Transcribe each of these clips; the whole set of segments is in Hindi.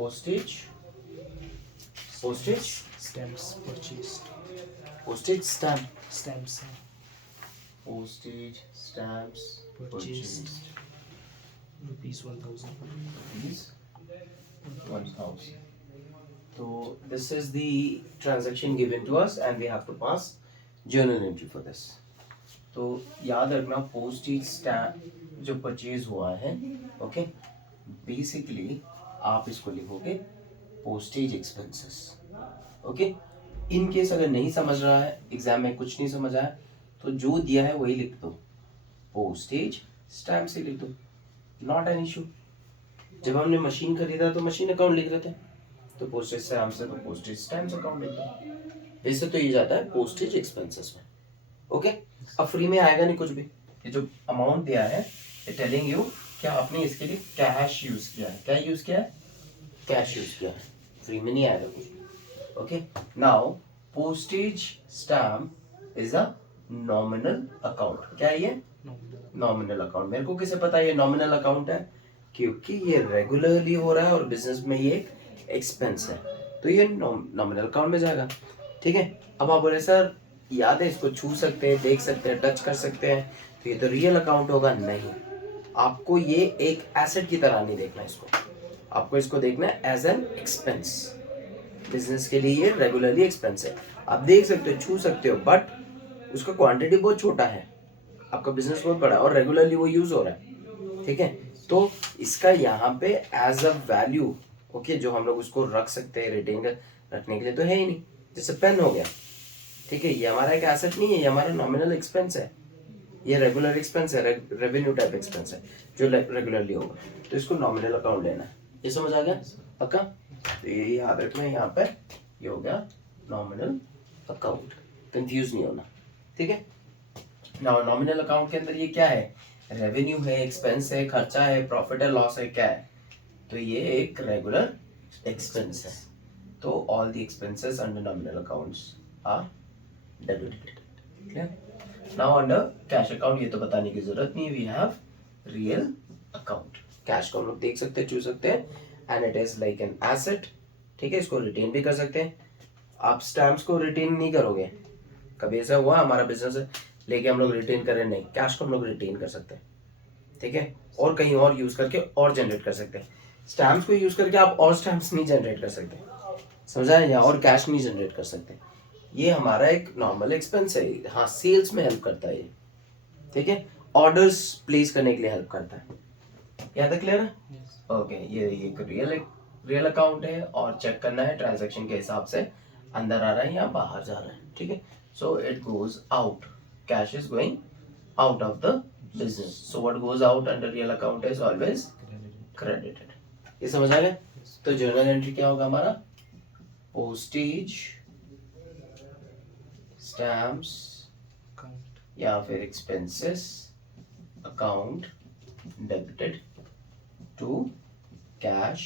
postage Stamps purchased. postage stamp Stamps postage stamps purchased. purchased Rupees 1000. rupees 1000. So this is the transaction given to us and we have to pass journal entry for this. तो याद रखना पोस्टेज स्टैम्प जो परचेज हुआ है, ओके, बेसिकली आप इसको लिखोगे postage expenses, okay. In case अगर नहीं समझ रहा है, एग्जाम में कुछ नहीं समझ आया, तो जो दिया है वही लिख दो, पोस्टेज स्टैम्प से लिख दो, नॉट एन इशू। जब हमने मशीन खरीदा तो मशीन अकाउंट लिख रहे थे, तो पोस्टेज स्टैम्प से तो पोस्टेज स्टैम्प अकाउंट लिख दो। वैसे तो ये जाता है पोस्टेज एक्सपेंसेस में, ओके। अब फ्री में आएगा नहीं कुछ भी, ये जो अमाउंट दिया है ये टेलिंग यू क्या आपने इसके लिए कैश यूज किया है, क्या यूज किया है, कैश यूज किया है, फ्री में नहीं आएगा कुछ, okay. Now postage stamp is a nominal account, क्या है ये, नॉमिनल अकाउंट। मेरे को कैसे पता है ये नॉमिनल अकाउंट है, क्योंकि ये रेगुलरली हो रहा है और बिजनेस में ये एक एक्सपेंस है, तो ये नॉमिनल अकाउंट में जाएगा, ठीक है। अब आप बोले सर याद है इसको छू सकते हैं, देख सकते हैं, टच कर सकते हैं, तो ये तो रियल अकाउंट होगा, नहीं। आपको ये एक एसेट की तरह नहीं देखना इसको, आपको इसको देखना है एज एन एक्सपेंस। बिजनेस के लिए ये रेगुलरली एक्सपेंस है, आप देख सकते हो, छू सकते हो, बट उसका क्वांटिटी बहुत छोटा है, आपका बिजनेस बहुत बड़ा है और रेगुलरली वो यूज हो रहा है, ठीक है। तो इसका यहाँ पे एज अ वैल्यू, ओके, जो हम लोग उसको रख सकते हैं रिटेन रखने के लिए, तो है ही नहीं। जैसे पेन हो गया, ठीक है, ये हमारा एक एसेट नहीं है, ये हमारा नॉमिनल एक्सपेंस है, ये रेगुलर एक्सपेंस है, रेवेन्यू टाइप एक्सपेंस है जो रेगुलरली होगा, तो इसको नॉमिनल अकाउंट लेना है। ये समझ आ गया पक्का? तो ये याद रखना, यहाँ पे ये हो गया नॉमिनल अकाउंट, कंफ्यूज नहीं होना, ठीक है। नाउ नॉमिनल अकाउंट के अंदर ये क्या है, रेवेन्यू है, एक्सपेंस है, खर्चा है, प्रॉफिट है, लॉस है, क्या है, तो ये एक रेगुलर एक्सपेंस है। तो all the expenses under nominal accounts are debited, clear. Now under cash account ये तो बताने की जरूरत नहीं, we have real account. Cash को हम लोग देख सकते हैं, छू सकते हैं, and it is like an asset, ठीक है। इसको रिटेन भी कर सकते हैं, आप स्टैम्प्स को रिटेन नहीं करोगे, कभी ऐसा हुआ हमारा बिजनेस है लेके हम लोग रिटेन करें, नहीं, कैश को हम लोग रिटेन कर सकते हैं, ठीक है, और कहीं और यूज करके और जनरेट कर सकते हैं। स्टैम्प्स को यूज करके आप और स्टैम्प्स नहीं जनरेट कर सकते, समझा है, या और कैश नहीं जनरेट कर सकते। ये हमारा एक नॉर्मल एक्सपेंस है, हाँ सेल्स में हेल्प करता है ये, ठीक है, ऑर्डर्स प्लेस करने के लिए हेल्प करता है। याद है, क्लियर है? ओके, ये एक रियल अकाउंट है और चेक करना है ट्रांजैक्शन के हिसाब से अंदर आ रहा है या बाहर जा रहा है, ठीक है। So it goes out, cash is going out of the business, so what goes out under real account is always credited. ये समझ आ गया? तो जर्नल एंट्री क्या होगा हमारा, पोस्टेज स्टैम्प्स या फिर expenses account debited to cash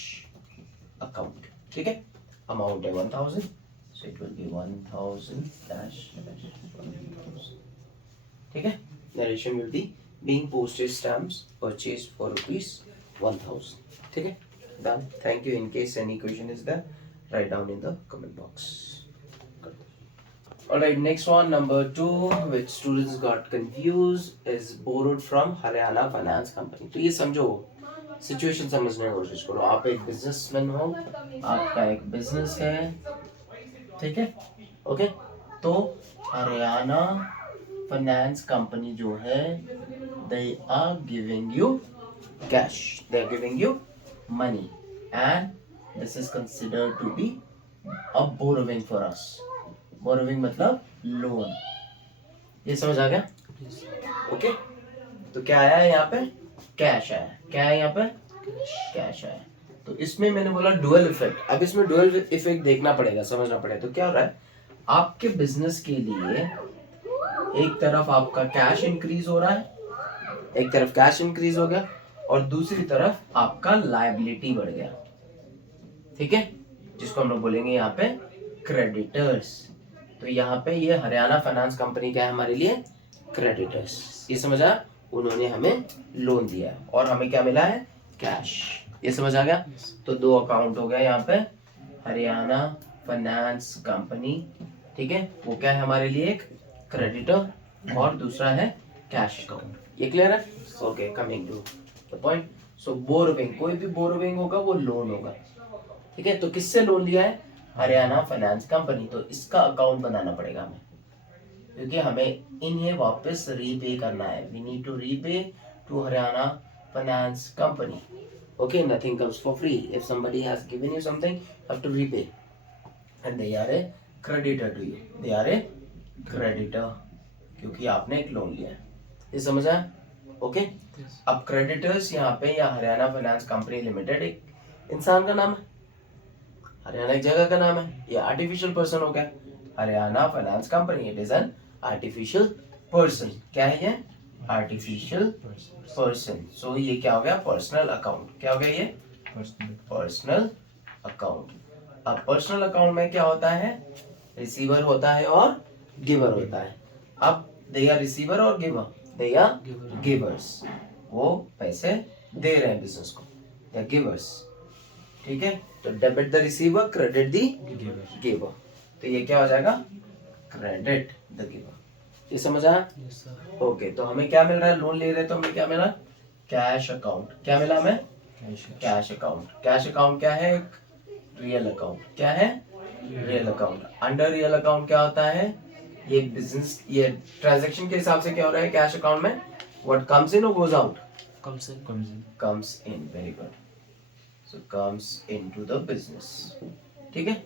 account, ठीक है। अमाउंट है 1000, so it will be 1000 dash 1000, ठीक है। Narration will be being postage stamps purchased for rupees 1000, ठीक है, done. Thank you. In case any question is there, write down in the comment box. Alright, next one, number 2, which students got confused, is borrowed from Haryana Finance Company. तो ये समझो, सिचुएशन समझने की कोशिश करो। आप एक बिजनेसमैन हो, आपका एक बिजनेस है, ठीक है, ओके। तो हरियाणा फाइनेंस कंपनी जो है, they are giving you cash, they are giving you money, and this is considered to be a borrowing for us. Borrowing मतलब लोन, ये समझ आ गया? ओके, तो क्या आया है यहाँ पे, कैश आया, क्या है यहाँ पे, कैश आया। तो इसमें मैंने बोला डुअल इफेक्ट, अब इसमें डुअल इफेक्ट देखना पड़ेगा, समझना पड़ेगा। तो क्या हो रहा है, आपके बिजनेस के लिए एक तरफ आपका कैश इंक्रीज हो रहा है, एक तरफ कैश इंक्रीज हो गया और दूसरी तरफ आपका लायबिलिटी बढ़ गया, ठीक है, जिसको हम लोग बोलेंगे यहाँ पे क्रेडिटर्स। तो यहाँ पे ये हरियाणा फाइनेंस कंपनी क्या है हमारे लिए, क्रेडिटर्स। ये समझा, उन्होंने हमें लोन दिया है और हमें क्या मिला है, कैश। ये समझ आ गया? Yes. तो दो अकाउंट हो गया यहाँ पे, हरियाणा फाइनेंस कंपनी, ठीक है, वो क्या है हमारे लिए, एक क्रेडिटर और दूसरा है कैश अकाउंट। ये क्लियर है? Okay, coming to the point. So borrowing, कोई भी बोरोविंग होगा वो लोन होगा, ठीक है। तो किससे लोन लिया है? Haryana finance company. तो इसका अकाउंट बनाना पड़ेगा हमें, क्योंकि हमें इन्हें वापस रीपे करना है। We need to repay to Haryana finance company. Okay, nothing comes for free. If somebody has given you something, you have to repay, and they are a creditor to you. They are a creditor, क्योंकि आपने एक लोन लिया है। ये समझ आया? ओके। Yes. अब क्रेडिटर्स यहाँ पे, या हरियाणा फाइनेंस कंपनी लिमिटेड एक इंसान का नाम है, हरियाणा एक जगह का नाम है, ये आर्टिफिशियल पर्सन हो गया। Haryana finance company, it is an artificial person. क्या है ये? Artificial person. सो ये क्या हो गया? Personal account. क्या हो गया ये? Personal account. अब पर्सनल अकाउंट में क्या होता है? रिसीवर होता है और गिवर होता है। अब दे आर रिसीवर और गिवर, दे आर गिवर्स। वो पैसे दे रहे हैं बिजनेस को, दे आर गिवर्स, ठीक है। तो debit the receiver, credit the giver. तो ये क्या हो जाएगा? Credit the giver. ये समझ आया? Yes, sir. ओके। तो हमें क्या मिल रहा है? लोन ले रहे हैं तो हमें क्या मिला? Cash account. क्या मिला हमें? Cash account. कैश अकाउंट क्या है? एक रियल अकाउंट। क्या है? Real account. Under real account क्या होता है? ये बिजनेस, ये ट्रांजैक्शन के हिसाब से क्या हो रहा है कैश अकाउंट में? व्हाट कम्स इन और goes out? Comes in. Comes in. Very good. So comes into the business, ठीक है।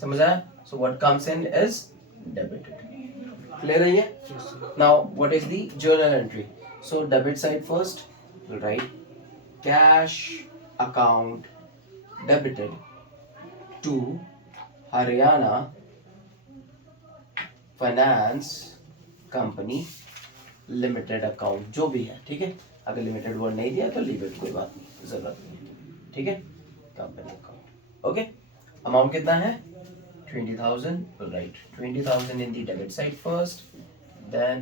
समझ आया? So what comes in is debited. Clear है ये? Yes, sir. Now, what is the journal entry? So, debit side first, we'll write cash account debited to Haryana Finance Company Limited account, जो भी है, ठीक है। अगर लिमिटेड वर्ड नहीं दिया तो लीव इट, कोई बात नहीं, जरूरत नहीं, ठीक है। Company account, okay. अमाउंट कितना है? 20,000. We'll write 20,000 in the debit side first, then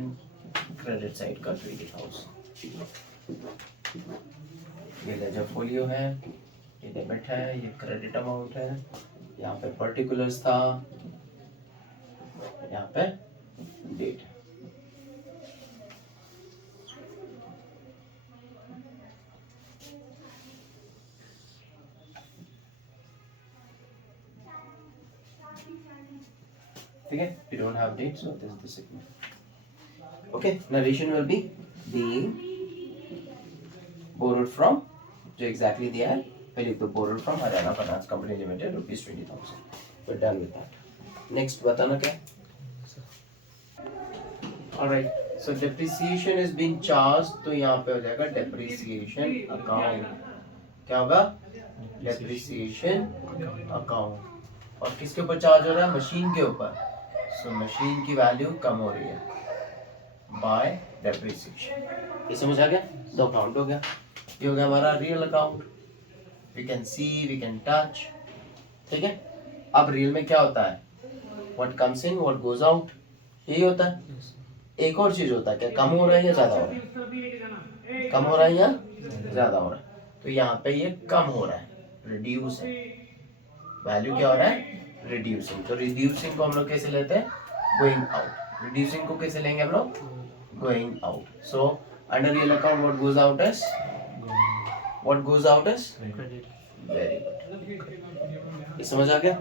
credit side का 20,000. ये लेजर फोलियो है, ये डेबिट है, ये क्रेडिट अमाउंट है, यहाँ पे पर्टिकुलर्स था, यहाँ पे डेट है। ठीक है, we don't have date, so this is the segment. Okay, narration will be the borrowed from, जो exactly दिया है, पहले तो borrowed from Haryana finance company limited rupees 20,000. We're done with that. Next बताना क्या? Alright, so depreciation is being charged, तो यहाँ पे हो जाएगा depreciation account. क्या होगा? Depreciation account. और किसके ऊपर चार्ज हो रहा है? मशीन के ऊपर। सो मशीन की वैल्यू कम हो रही है बाय डेप्रिसिएशन। ये समझ आ गया? दो अकाउंट हो गया। ये हो गया हमारा real account, we can see, we can touch, ठीक है। अब रियल में क्या होता है? What comes in, what goes out, यही होता है। Yes, sir. एक और चीज होता है, क्या कम हो रहा है या ज्यादा हो रहा है? कम हो रहा है या ज्यादा हो रहा है? तो यहाँ पे ये कम हो रहा है, रिड्यूस है। वैल्यू क्या हो रहा है? रिड्यूसिंग। तो रिड्यूसिंग को हम लोग कैसे लेते हैं? Going out. रिड्यूसिंग को कैसे लेंगे हम लोग? Going out. So under real account what goes out is, what goes out is Credit. Very good. ये समझ आ गया?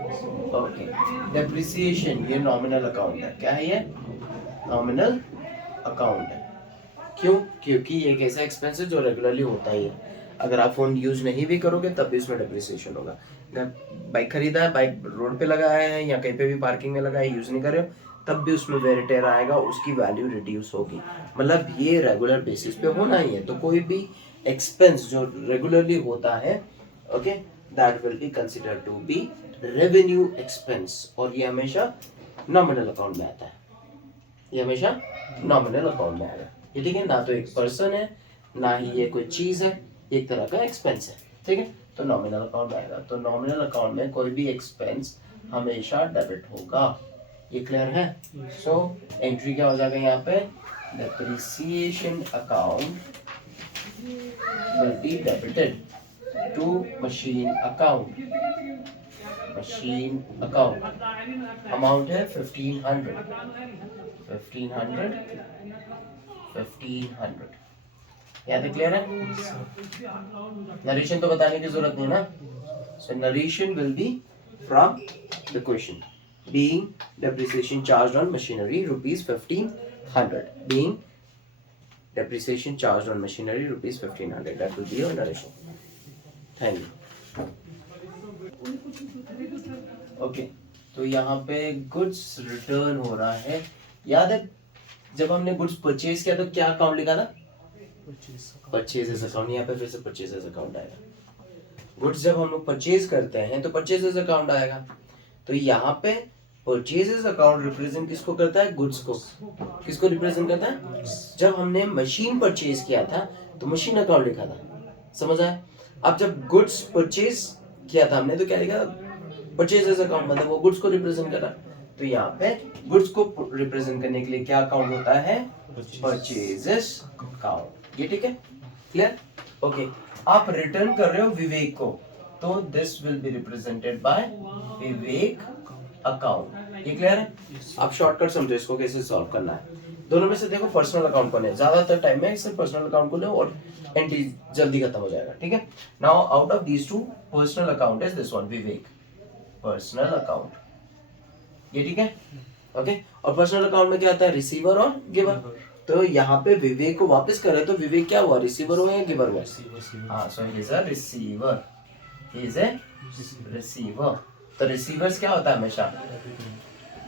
ओके। डेप्रिसिएशन, ये नॉमिनल अकाउंट है। क्या है ये? नॉमिनल अकाउंट है। क्यों? क्योंकि ये एक ऐसा एक्सपेंस है जो रेगुलरली होता ही है। अगर आप फोन यूज नहीं भी करोगे तब भी उसमें डेप्रिसिएशन होगा। बाइक खरीदा है, बाइक रोड पे लगाया है या कहीं पे भी पार्किंग में लगा है, यूज नहीं कर रहे हो, तब भी उसमें वेयर टेयर आएगा, उसकी वैल्यू रिड्यूस होगी। मतलब ये रेगुलर बेसिस पे होना ही है। तो कोई भी एक्सपेंस जो रेगुलरली होता है, okay, that will be considered to be revenue expense, और ये हमेशा नॉमिनल अकाउंट में आता है। ये हमेशा नॉमिनल अकाउंट में आएगा। ये ठीक है ना? तो एक पर्सन है ना ही ये कोई चीज है, एक तरह का एक्सपेंस है, ठीक है। तो नॉमिनल अकाउंट में आएगा। तो नॉमिनल अकाउंट में कोई भी एक्सपेंस हमेशा डेबिट होगा। ये क्लियर है? सो एंट्री क्या हो जाएगा यहाँ पे? Depreciation account will be debited to machine account. Machine account. Amount है 1500. 1500. याद है, क्लियर है? नरेशन तो बताने की जरूरत नहीं ना. So narration will be from the question. Being depreciation charged on machinery rupees 1500. Being depreciation charged on machinery rupees 1500. That will be your narration. Thank you. Okay. तो यहाँ पे गुड्स रिटर्न हो रहा है. याद है जब हमने गुड्स परचेज किया तो क्या अकाउंट लिखा था? Purchases account. यहाँ पे फिर से परचेजेस अकाउंट आएगा. गुड्स जब हम लोग परचेज करते हैं तो परचेजेस अकाउंट आएगा. तो यहाँ पे परचेजेस अकाउंट रिप्रेजेंट किसको करता है? गुड्स को. किसको रिप्रेजेंट करता है? जब हमने मशीन परचेज किया था तो मशीन अकाउंट लिखा था. समझ आया? अब जब गुड्स परचेज किया था हमने तो क्या लिखा? Purchases account. मतलब वो गुड्स को रिप्रेजेंट कर रहा. तो यहाँ पे गुड्स को रिप्रेजेंट करने के लिए क्या अकाउंट होता है? Purchases account. ये ठीक है? क्लियर? ओके. आप रिटर्न कर रहे हो विवेक को तो this will be represented by Vivek account. ये क्लियर है? आप शॉर्टकट समझो इसको कैसे सॉल्व करना है. दोनों में से देखो पर्सनल अकाउंट कौन है. ज्यादातर टाइम में सिर्फ पर्सनल अकाउंट को लो और एंट्री जल्दी खत्म हो जाएगा. ठीक है? Now out of these two personal account is this one, Vivek. Personal account. ये ठीक है? ओके. और पर्सनल अकाउंट में क्या आता है? रिसीवर और गिवर. तो यहाँ पे विवेक को वापस करे तो विवेक क्या हुआ? रिसीवर हुआ या गिवर हुआ? हाँ. So he is a receiver. He is a receiver. तो रिसीवर्स क्या होता है हमेशा?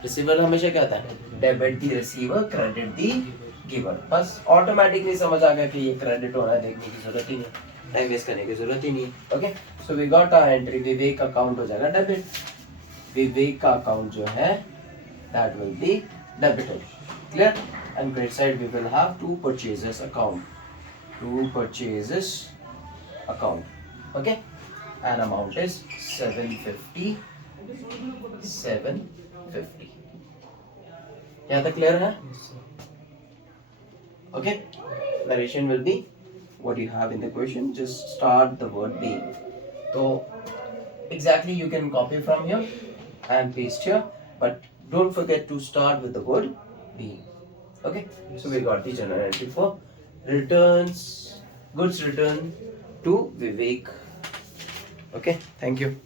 रिसीवर हमेशा क्या होता है? Debit the receiver, credit the giver. बस ऑटोमेटिकली समझ आ गया कि ये क्रेडिट हो रहा है. देखने की जरूरत ही नहीं, टाइम वेस्ट करने की जरूरत ही नहीं है. Okay. So we got a entry. Vivek account हो जाएगा डेबिट. विवेक का अकाउंट जो है that will be debited. Clear? And credit side we will have two purchases account. Two purchases account. Okay. And amount is 750. 750. यहाँ तक clear है? Okay. Narration will be what you have in the question. Just start the word being. So exactly you can copy from here and paste here, but don't forget to start with the word being. Okay, so we got the general entry for returns, goods return to Vivek. Okay, thank you.